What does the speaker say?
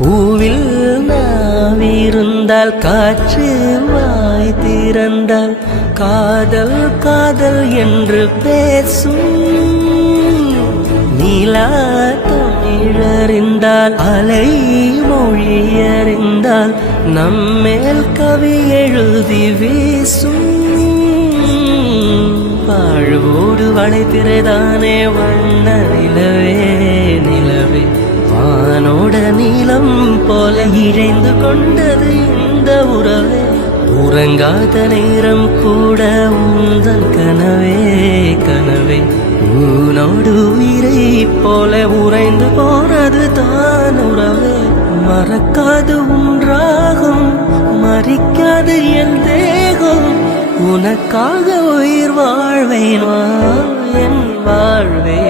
பூவில் நாவிருந்தால் காற்று வாய் திறந்தால் காதல் காதல் என்று பேசும். நீலா தமிழறிந்தால் அலை மொழியறிந்தால் நம்மேல் கவி எழுதி வீசும். வாழ்வோடு வளைத்திரைதானே வண்ண நிலவே நிலவே வானோட நீளம் போல இழைந்து கொண்டது இந்த உறவே. உறங்காத நேரம் கூட உந்தன் கனவே கனவே உனோடு உயிரை போல உறைந்து போனது தான் உறவே. மறக்காது உன்றாகும் மறிக்காது என் தேகம் உனக்காக உயிர் வாழ்வேன் என் வாழ்வே.